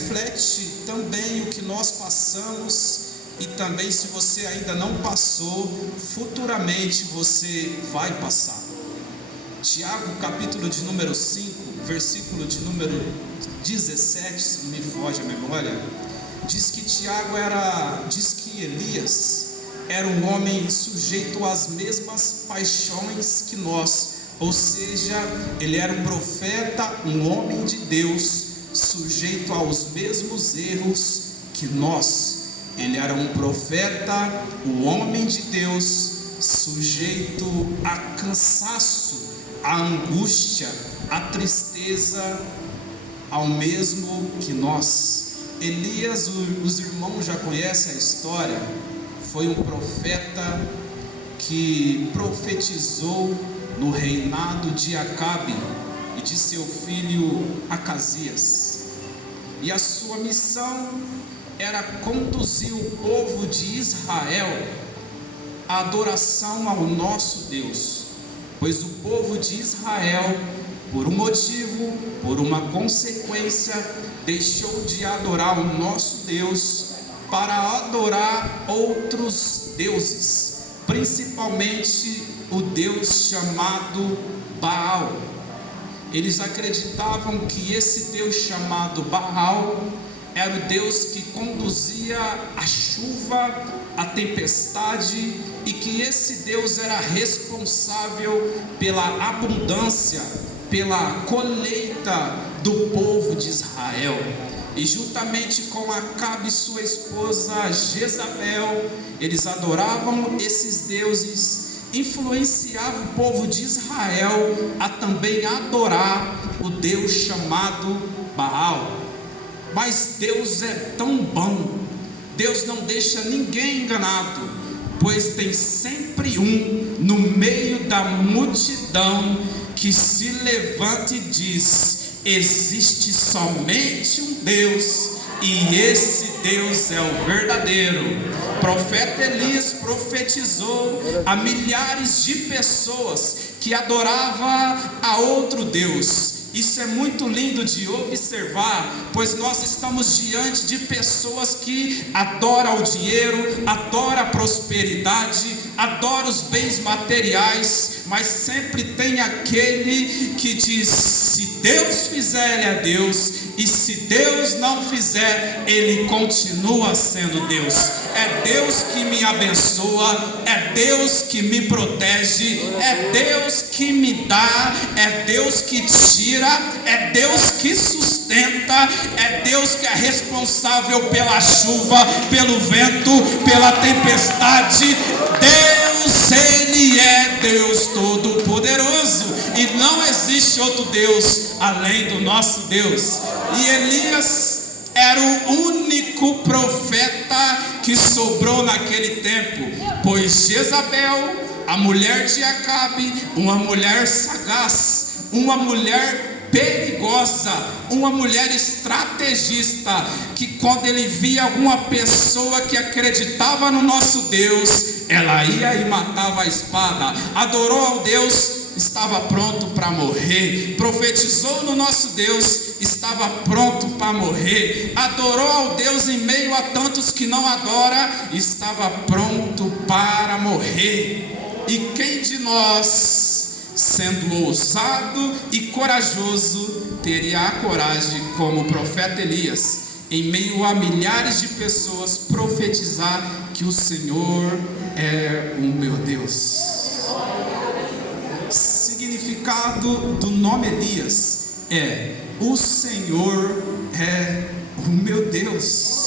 reflete também o que nós passamos e também, se você ainda não passou, futuramente você vai passar. Tiago, capítulo de número 5, versículo de número 17, se não me foge a memória, diz que Elias era um homem sujeito às mesmas paixões que nós, ou seja, ele era um profeta, um homem de Deus, sujeito aos mesmos erros que nós. Ele era um profeta, um homem de Deus, sujeito a cansaço, a angústia, a tristeza, ao mesmo que nós. Elias, os irmãos já conhecem a história, foi um profeta que profetizou no reinado de Acabe e de seu filho Acasias. E a sua missão era conduzir o povo de Israel à adoração ao nosso Deus, pois o povo de Israel, por um motivo, por uma consequência, deixou de adorar o nosso Deus para adorar outros deuses, principalmente o Deus chamado Baal. Eles acreditavam que esse Deus chamado Baal era o Deus que conduzia a chuva, a tempestade, e que esse Deus era responsável pela abundância, pela colheita do povo de Israel. E juntamente com Acabe e sua esposa Jezabel, eles adoravam esses deuses, influenciavam o povo de Israel a também adorar o Deus chamado Baal. Mas Deus é tão bom, Deus não deixa ninguém enganado, pois tem sempre um no meio da multidão que se levanta e diz: existe somente um Deus, e esse Deus é o verdadeiro. O profeta Elias profetizou a milhares de pessoas que adoravam a outro Deus. Isso é muito lindo de observar, pois nós estamos diante de pessoas que adoram o dinheiro, adoram a prosperidade, adoram os bens materiais, mas sempre tem aquele que diz: se Deus fizer, Ele é Deus, e se Deus não fizer, Ele continua sendo Deus. É Deus que me abençoa, é Deus que me protege, é Deus que me dá, é Deus que tira, é Deus que sustenta, é Deus que é responsável pela chuva, pelo vento, pela tempestade. Deus, Ele é Deus Todo-Poderoso, e não existe outro Deus além do nosso Deus. E Elias era o único profeta que sobrou naquele tempo, pois Jezabel, a mulher de Acabe, uma mulher sagaz, uma mulher perigosa, uma mulher estrategista, que quando ele via alguma pessoa que acreditava no nosso Deus, ela ia e matava a espada. Adorou ao Deus, estava pronto para morrer. Profetizou no nosso Deus, estava pronto para morrer. Adorou ao Deus em meio a tantos que não adora, estava pronto para morrer. E quem de nós, sendo ousado e corajoso, teria a coragem, como o profeta Elias, em meio a milhares de pessoas, profetizar que o Senhor é o meu Deus? Significado do nome Elias é: o Senhor é o meu Deus.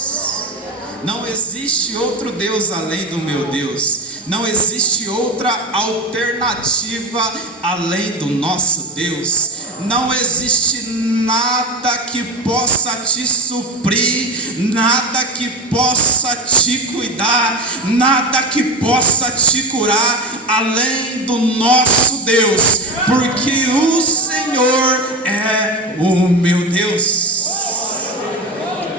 Não existe outro Deus além do meu Deus. Não existe outra alternativa além do nosso Deus. Não existe nada que possa te suprir, nada que possa te cuidar, nada que possa te curar além do nosso Deus, porque o Senhor é o meu Deus.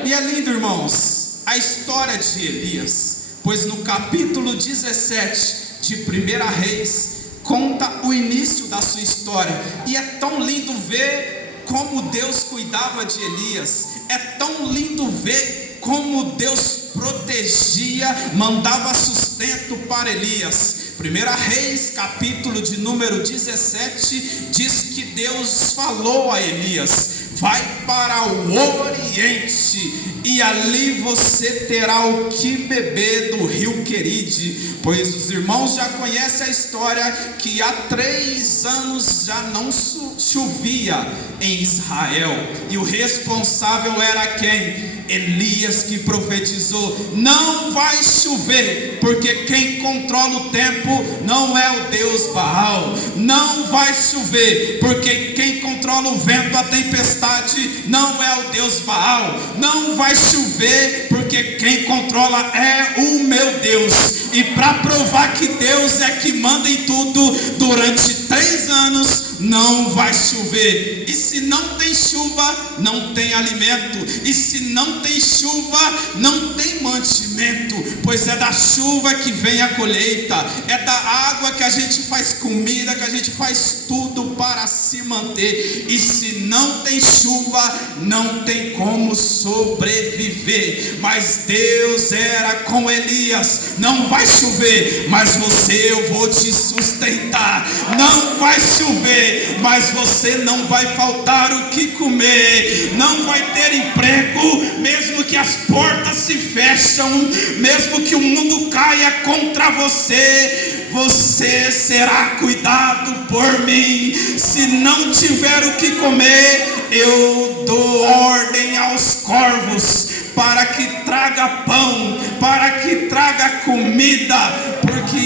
E é lindo, irmãos, a história de Elias, pois no capítulo 17 de 1 Reis conta o início da sua história, e é tão lindo ver como Deus cuidava de Elias. É tão lindo ver como Deus protegia, mandava sustento para Elias. 1 Reis, capítulo de número 17, diz que Deus falou a Elias: vai para o Oriente e ali você terá o que beber do rio Queride. Pois os irmãos já conhecem a história que há 3 anos já não chovia em Israel. E o responsável era quem? Elias, que profetizou: não vai chover, porque quem controla o tempo não é o Deus Baal. Não vai chover, porque quem controla o vento, a tempestade, não é o Deus Baal. Não vai chover, porque quem controla é o meu Deus. E para provar que Deus é que manda em tudo, durante 3 anos não vai chover. E se não tem chuva, não tem alimento. E se não tem chuva, não tem mantimento. Pois é da chuva que vem a colheita, é da água que a gente faz comida, que a gente faz tudo para se manter. E se não tem chuva, não tem como sobreviver. Mas Deus era com Elias: não vai chover, mas eu vou te sustentar. Não vai chover, mas você não vai faltar o que comer. Não vai ter emprego, mesmo que as portas se fecham, mesmo que o mundo caia contra você, você será cuidado por mim. Se não tiver o que comer, eu dou ordem aos corvos para que traga pão, para que traga comida, porque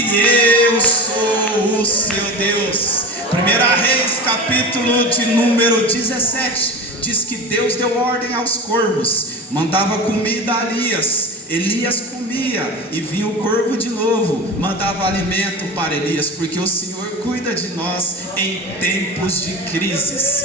eu sou o seu Deus. 1 Reis, capítulo de número 17, diz que Deus deu ordem aos corvos, mandava comida a Elias. Elias comia e vinha o corvo de novo, mandava alimento para Elias, porque o Senhor cuida de nós em tempos de crises.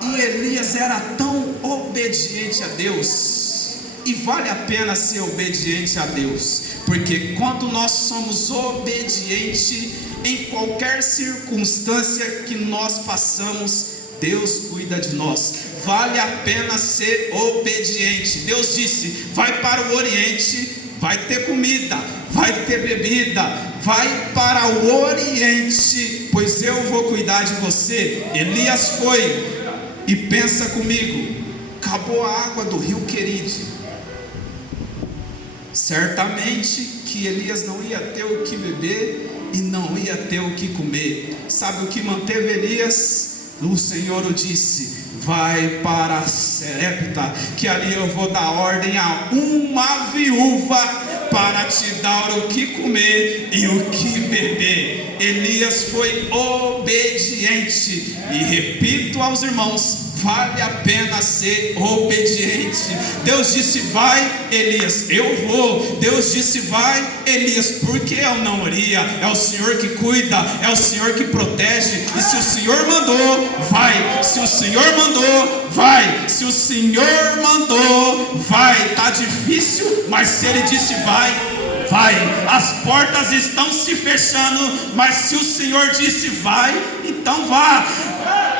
E Elias era tão obediente a Deus, e vale a pena ser obediente a Deus, porque quando nós somos obedientes em qualquer circunstância que nós passamos, Deus cuida de nós. Vale a pena ser obediente. Deus disse: vai para o Oriente, vai ter comida, vai ter bebida, vai para o Oriente, pois eu vou cuidar de você. Elias foi, e pensa comigo, acabou a água do rio Queride. Certamente que Elias não ia ter o que beber e não ia ter o que comer. Sabe o que manteve Elias? O Senhor o disse: vai para Serepta, que ali eu vou dar ordem a uma viúva para te dar o que comer e o que beber. Elias foi obediente, e repito aos irmãos, vale a pena ser obediente. Deus disse: vai, Elias, eu vou. Deus disse: vai, Elias, porque eu não iria. É o Senhor que cuida, é o Senhor que protege. E se o Senhor mandou, vai. Se o Senhor mandou, vai. Se o Senhor mandou, vai. Tá difícil, mas se Ele disse vai, vai. As portas estão se fechando, mas se o Senhor disse vai, então vá.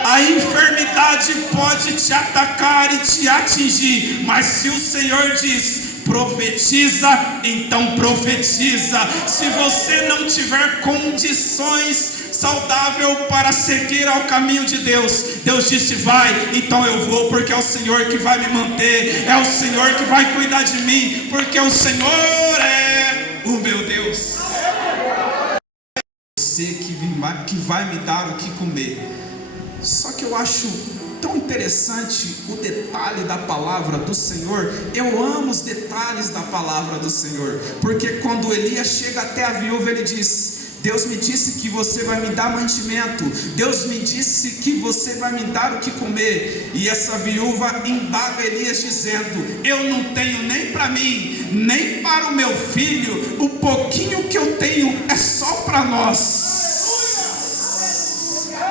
A enfermidade pode te atacar e te atingir, mas se o Senhor diz profetiza, então profetiza. Se você não tiver condições saudável para seguir ao caminho de Deus, Deus disse vai, então eu vou, porque é o Senhor que vai me manter, é o Senhor que vai cuidar de mim, porque o Senhor é o meu Deus. Você que vai me dar o que comer. Só que eu acho tão interessante o detalhe da palavra do Senhor. Eu amo os detalhes da palavra do Senhor, porque quando Elias chega até a viúva, ele diz: Deus me disse que você vai me dar mantimento, Deus me disse que você vai me dar o que comer. E essa viúva indaga Elias dizendo: eu não tenho nem para mim, nem para o meu filho, o pouquinho que eu tenho é só para nós.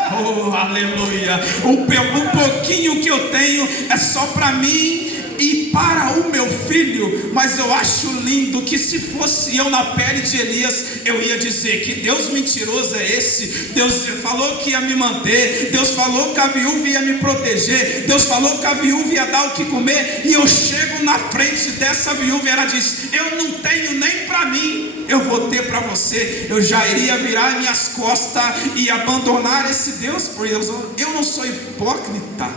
Oh, aleluia. O pouquinho que eu tenho é só para mim e para o meu filho. Mas eu acho lindo que se fosse eu na pele de Elias, eu ia dizer: que Deus mentiroso é esse? Deus falou que ia me manter, Deus falou que a viúva ia me proteger, Deus falou que a viúva ia dar o que comer, e eu chego na frente dessa viúva e ela diz: eu não tenho nem para mim, eu vou ter para você. Eu já iria virar minhas costas e abandonar esse Deus. Por Deus, eu não sou hipócrita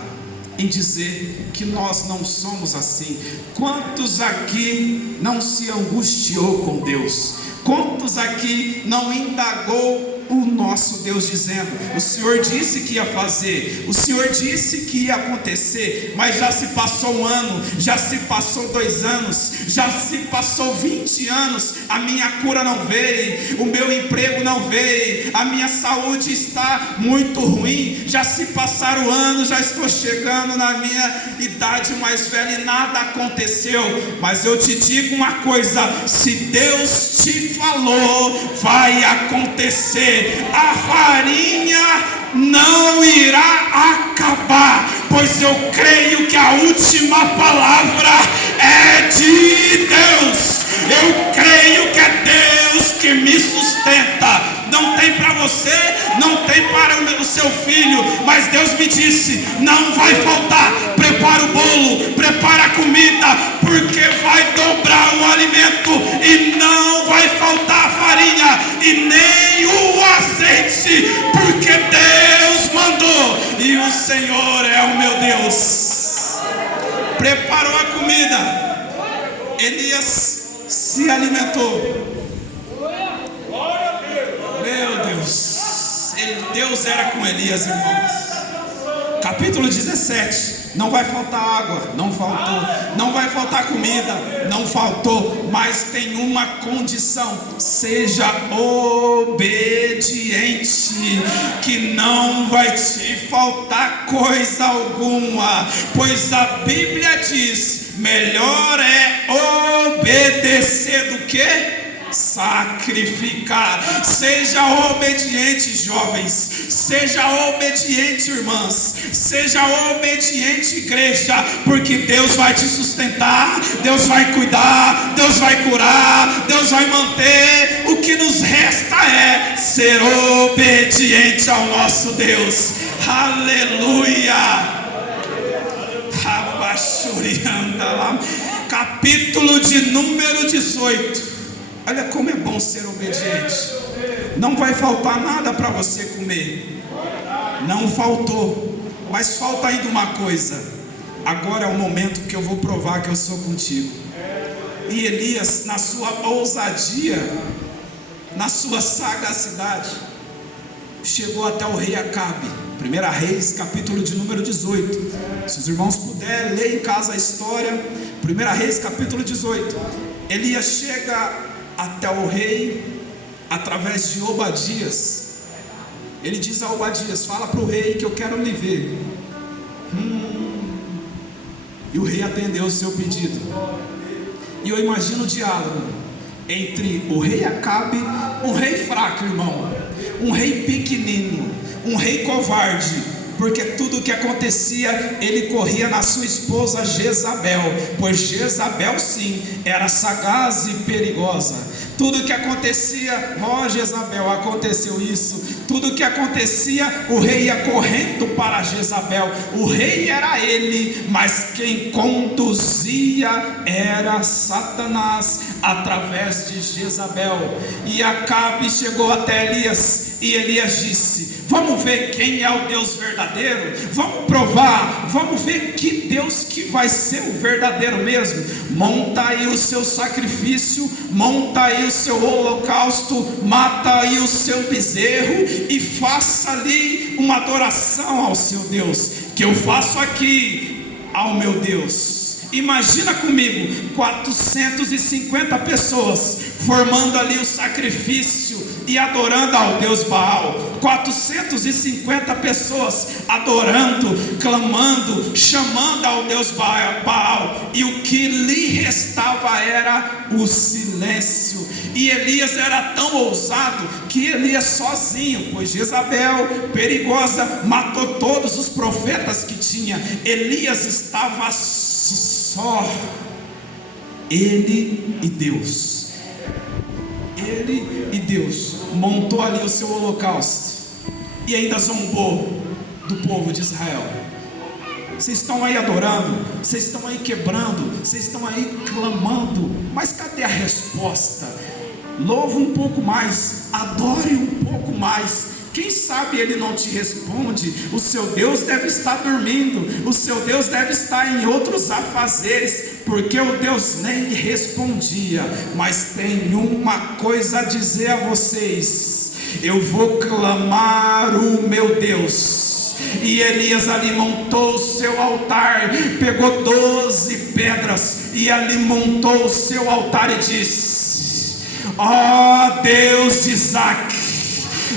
em dizer que nós não somos assim. Quantos aqui não se angustiou com Deus? Quantos aqui não indagou o nosso Deus, dizendo: o Senhor disse que ia fazer, o Senhor disse que ia acontecer, mas já se passou um ano, já se passou 2 anos, já se passou 20 anos, a minha cura não veio, o meu emprego não veio, a minha saúde está muito ruim, já se passaram anos, já estou chegando na minha idade mais velha e nada aconteceu. Mas eu te digo uma coisa: se Deus te falou, vai acontecer. A farinha não irá acabar, pois eu creio que a última palavra é de Deus. Eu creio que é Deus que me sustenta. Não tem para você, não tem para o seu filho, mas Deus me disse: não vai faltar. Prepara o bolo, prepara a comida, porque vai dobrar o alimento e não vai faltar a farinha e nem o azeite, porque Deus mandou e o Senhor é o meu Deus. Preparou a comida, Elias se alimentou. Meu Deus, Deus era com Elias, irmãos. Capítulo 17. Não vai faltar água, não faltou. Não vai faltar comida, não faltou. Mas tem uma condição: seja obediente, que não vai te faltar coisa alguma. Pois a Bíblia diz: melhor é obedecer do que sacrificar. Seja obediente, jovens, seja obediente, irmãs, seja obediente, igreja, porque Deus vai te sustentar, Deus vai cuidar, Deus vai curar, Deus vai manter. O que nos resta é ser obediente ao nosso Deus. Aleluia. Capítulo de número 18. Olha como é bom ser obediente. Não vai faltar nada para você comer. Não faltou. Mas falta ainda uma coisa. Agora é o momento que eu vou provar que eu sou contigo. E Elias, na sua ousadia, na sua sagacidade, chegou até o rei Acabe. 1 Reis, capítulo de número 18. Se os irmãos puderem, leia em casa a história. 1 Reis, capítulo 18. Elias chega até o rei através de Obadias. Ele diz a Obadias: fala para o rei que eu quero lhe ver. E o rei atendeu o seu pedido. E eu imagino o diálogo entre o rei Acabe, um rei fraco, irmão, um rei pequenino, um rei covarde, porque tudo o que acontecia, ele corria na sua esposa Jezabel, pois Jezabel sim, era sagaz e perigosa. Tudo o que acontecia, Jezabel, aconteceu isso. Tudo o que acontecia, o rei ia correndo para Jezabel. O rei era ele, mas quem conduzia era Satanás, através de Jezabel. E Acabe chegou até Elias, e Elias disse: vamos ver quem é o Deus verdadeiro, vamos provar, vamos ver que Deus que vai ser o verdadeiro mesmo. Monta aí o seu sacrifício, monta aí o seu holocausto, mata aí o seu bezerro e faça ali uma adoração ao seu Deus, que eu faço aqui ao meu Deus. Imagina comigo, 450 pessoas formando ali o sacrifício e adorando ao Deus Baal. 450 pessoas adorando, clamando, chamando ao Deus Baal. E o que lhe restava era o silêncio. E Elias era tão ousado que Elias sozinho, pois Jezabel, perigosa, matou todos os profetas que tinha. Elias estava Só ele e Deus. Ele e Deus montou ali o seu holocausto e ainda zombou do povo de Israel. Vocês estão aí adorando, vocês estão aí quebrando, vocês estão aí clamando, mas cadê a resposta? Louve um pouco mais, adore um pouco mais. Quem sabe ele não te responde? O seu Deus deve estar dormindo, o seu Deus deve estar em outros afazeres, porque o Deus nem lhe respondia. Mas tem uma coisa a dizer a vocês: eu vou clamar o meu Deus. E Elias ali montou o seu altar, pegou 12 pedras e ali montou o seu altar e disse: ó Deus de Isaac,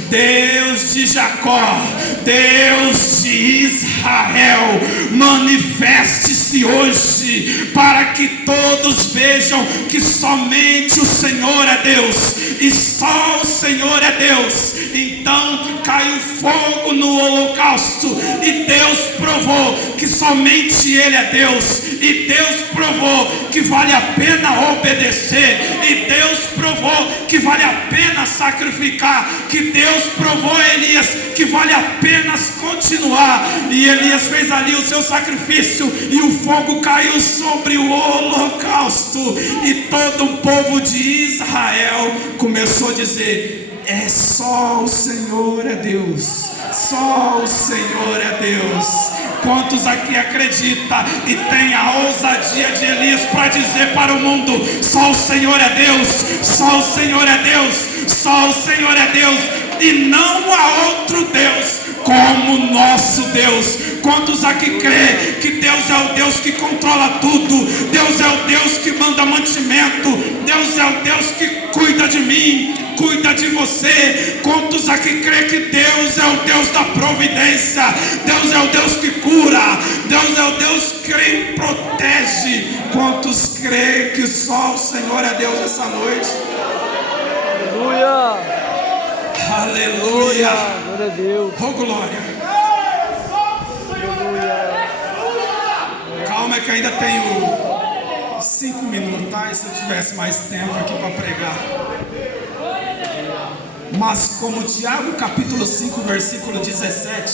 Deus de Jacó, Deus de Israel, manifeste-se hoje, para que todos vejam que somente o Senhor é Deus, e só o Senhor é Deus. Então caiu fogo no holocausto, e Deus provou que somente Ele é Deus, e Deus provou que vale a pena obedecer, e Deus provou que vale a pena sacrificar, que Deus provou a Elias que vale a pena continuar. E Elias fez ali o seu sacrifício, e o fogo caiu sobre o holocausto, e todo o povo de Israel começou a dizer: é só o Senhor é Deus, só o Senhor é Deus. Quantos aqui acreditam e tem a ousadia de Elias para dizer para o mundo: só o Senhor é Deus, só o Senhor é Deus, só o Senhor é Deus, e não há outro Deus como nosso Deus? Quantos aqui crê que Deus é o Deus que controla tudo? Deus é o Deus que manda mantimento, Deus é o Deus que cuida de mim, cuida de você? Quantos aqui crê que Deus é o Deus da providência? Deus é o Deus que cura, Deus é o Deus que protege. Quantos crê que só o Senhor é Deus essa noite? Aleluia! Aleluia! Glória a Deus! Oh glória! Calma que ainda tenho 5 minutos, tá? E se eu tivesse mais tempo aqui para pregar. Mas como Tiago capítulo 5 versículo 17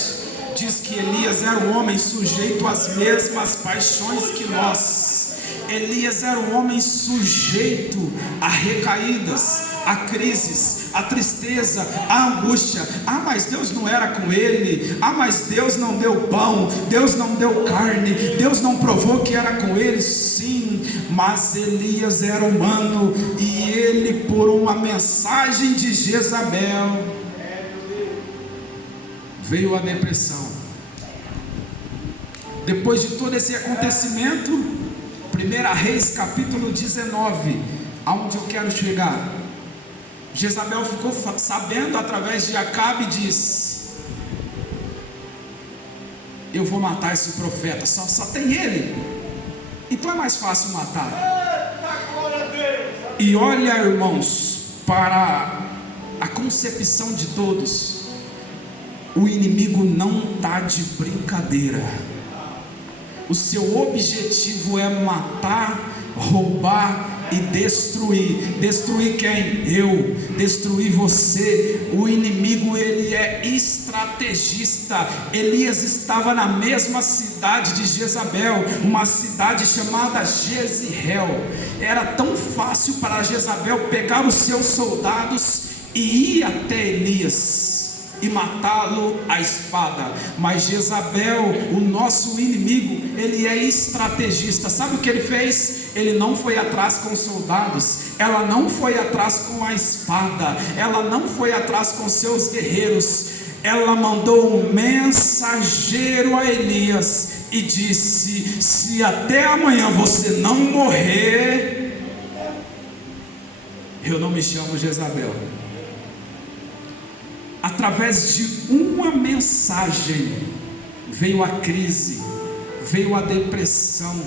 diz que Elias era um homem sujeito às mesmas paixões que nós. Elias era um homem sujeito a recaídas, a crises, a tristeza, a angústia. Ah, mas Deus não era com ele. Ah, mas Deus não deu pão, Deus não deu carne, Deus não provou que era com ele. Sim, mas Elias era humano, e ele, por uma mensagem de Jezabel, veio a depressão. Depois de todo esse acontecimento, 1 Reis capítulo 19, aonde eu quero chegar, Jezabel ficou sabendo através de Acabe e disse: eu vou matar esse profeta, só tem ele, então é mais fácil matar. E olha, irmãos, para a concepção de todos, o inimigo não está de brincadeira. O seu objetivo é matar, roubar e destruir. Destruir quem? Eu. Destruir você. O inimigo, ele é estrategista. Elias estava na mesma cidade de Jezabel, uma cidade chamada Jezreel. Era tão fácil para Jezabel pegar os seus soldados e ir até Elias e matá-lo à espada. Mas Jezabel, o nosso inimigo, ele é estrategista. Sabe o que ele fez? Ele não foi atrás com os soldados, ela não foi atrás com a espada, ela não foi atrás com seus guerreiros. Ela mandou um mensageiro a Elias e disse: se até amanhã você não morrer, eu não me chamo Jezabel. Através de uma mensagem veio a crise, veio a depressão,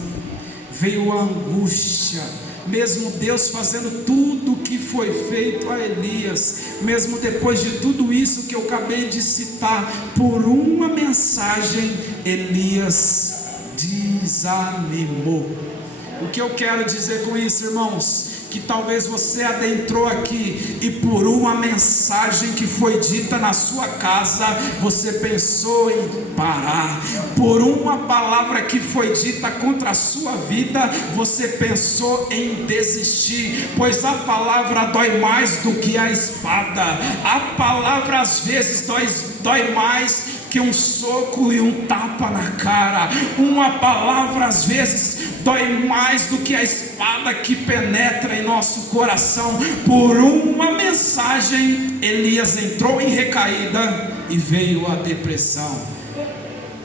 veio a angústia. Mesmo Deus fazendo tudo o que foi feito a Elias, mesmo depois de tudo isso que eu acabei de citar, por uma mensagem Elias desanimou. O que eu quero dizer com isso, irmãos? Que talvez você adentrou aqui e por uma mensagem que foi dita na sua casa, você pensou em parar. Por uma palavra que foi dita contra a sua vida, você pensou em desistir. Pois a palavra dói mais do que a espada. A palavra às vezes dói mais que um soco e um tapa na cara. Uma palavra às vezes dói mais do que a espada que penetra em nosso coração. Por uma mensagem, Elias entrou em recaída e veio a depressão.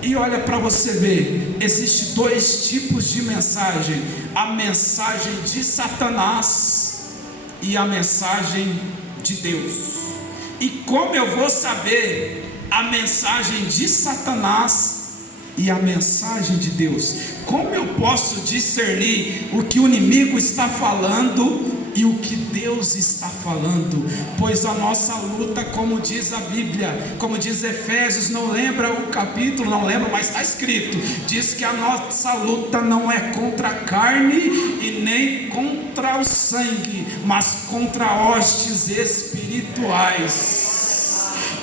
E olha para você ver, existem dois tipos de mensagem: a mensagem de Satanás e a mensagem de Deus. E como eu vou saber a mensagem de Satanás e a mensagem de Deus? Como eu posso discernir o que o inimigo está falando e o que Deus está falando? Pois a nossa luta, como diz a Bíblia, como diz Efésios, não lembra o capítulo, não lembro, mas está escrito, diz que a nossa luta não é contra a carne e nem contra o sangue, mas contra hostes espirituais.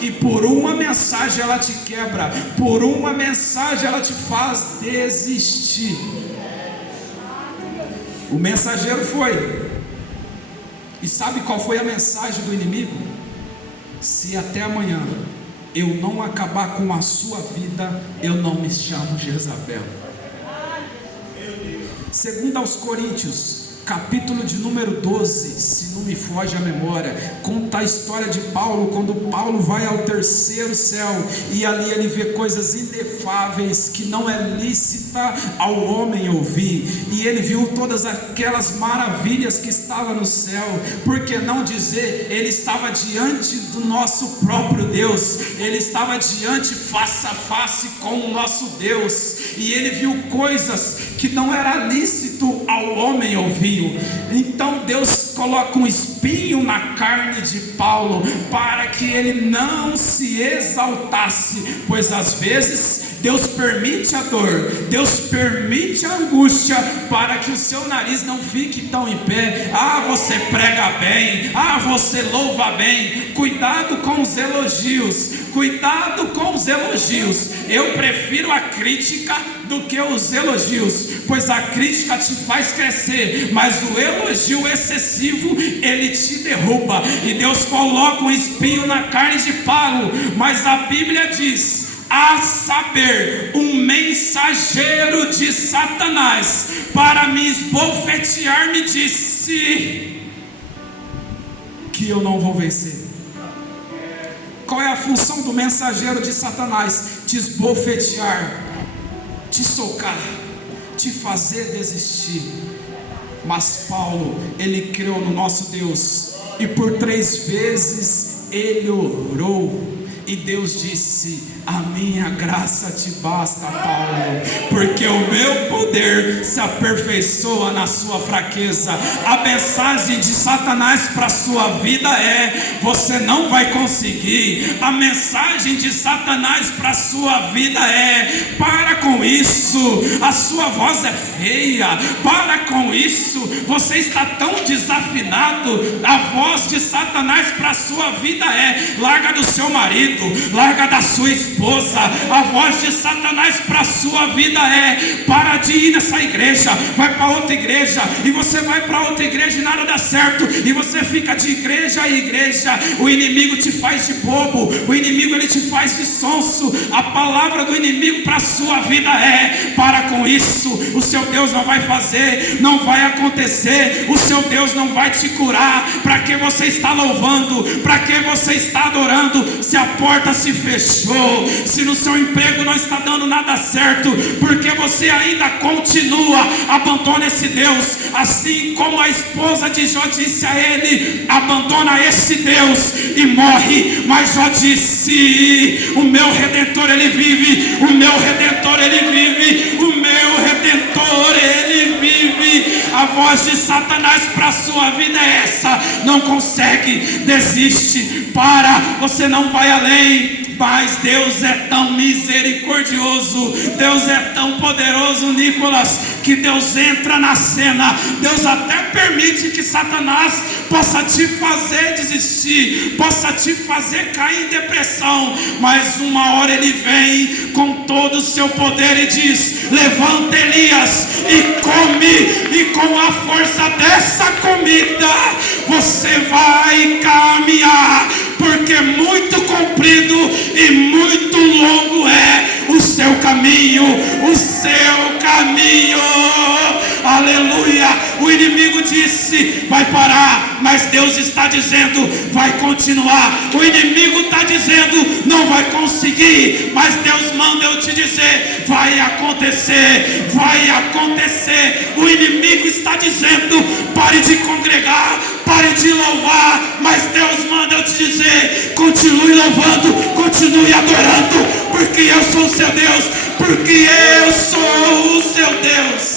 E por uma mensagem ela te quebra, por uma mensagem ela te faz desistir. O mensageiro foi, e sabe qual foi a mensagem do inimigo? Se até amanhã eu não acabar com a sua vida, eu não me chamo Jezabel. Segundo aos Coríntios, capítulo de número 12, se não me foge a memória, conta a história de Paulo, quando Paulo vai ao terceiro céu, e ali ele vê coisas inefáveis, que não é lícita ao homem ouvir, e ele viu todas aquelas maravilhas que estavam no céu. Por que não dizer, ele estava diante do nosso próprio Deus, ele estava diante, face a face com o nosso Deus, e ele viu coisas que não era lícito ao homem ouvir. Então Deus coloca um espinho na carne de Paulo, para que ele não se exaltasse, pois às vezes Deus permite a dor, Deus permite a angústia, para que o seu nariz não fique tão em pé. Ah, você prega bem, ah, você louva bem. Cuidado com os elogios, cuidado com os elogios. Eu prefiro a crítica do que os elogios, pois a crítica te faz crescer, mas o elogio excessivo, ele te derruba. E Deus coloca um espinho na carne de Paulo, mas a Bíblia diz, a saber, um mensageiro de Satanás, para me esbofetear, me disse que eu não vou vencer. Qual é a função do mensageiro de Satanás? Te esbofetear, te socar, te fazer desistir. Mas Paulo, ele creu no nosso Deus, e por 3 vezes ele orou, e Deus disse: a minha graça te basta, Paulo, porque o meu poder se aperfeiçoa na sua fraqueza. A mensagem de Satanás para a sua vida é: você não vai conseguir. A mensagem de Satanás para a sua vida é: para com isso, a sua voz é feia, para com isso, você está tão desafinado. A voz de Satanás para a sua vida é: larga do seu marido, larga da sua esposa. A voz de Satanás para a sua vida é: para de ir nessa igreja, vai para outra igreja. E você vai para outra igreja e nada dá certo, e você fica de igreja em igreja. O inimigo te faz de bobo, o inimigo ele te faz de sonso. A palavra do inimigo para a sua vida é: para com isso, o seu Deus não vai fazer, não vai acontecer, o seu Deus não vai te curar. Para que você está louvando? Para que você está adorando? Se a porta se fechou, se no seu emprego não está dando nada certo, porque você ainda continua, abandona esse Deus, assim como a esposa de Jó disse a ele: abandona esse Deus e morre. Mas Jó disse: o meu Redentor ele vive, o meu Redentor ele vive, o meu Redentor ele vive. A voz de Satanás para a sua vida é essa: não consegue, desiste, para, você não vai além. Mas Deus é tão misericordioso, Deus é tão poderoso, Nicolas, que Deus entra na cena. Deus até permite que Satanás possa te fazer desistir, possa te fazer cair em depressão, mas uma hora ele vem com todo o seu poder e diz: levanta, Elias, e come, e com a força dessa comida você vai caminhar, porque muito comprido e muito longo é o seu caminho, o seu caminho. Aleluia. O inimigo disse: vai parar, mas Deus está dizendo: vai continuar. O inimigo está dizendo: não vai conseguir, mas Deus manda eu te dizer: vai acontecer, vai acontecer. O inimigo está dizendo: pare de congregar, pare de louvar, mas Deus manda eu te dizer: continue louvando, continue adorando, porque eu sou o seu Deus, porque eu sou o seu Deus.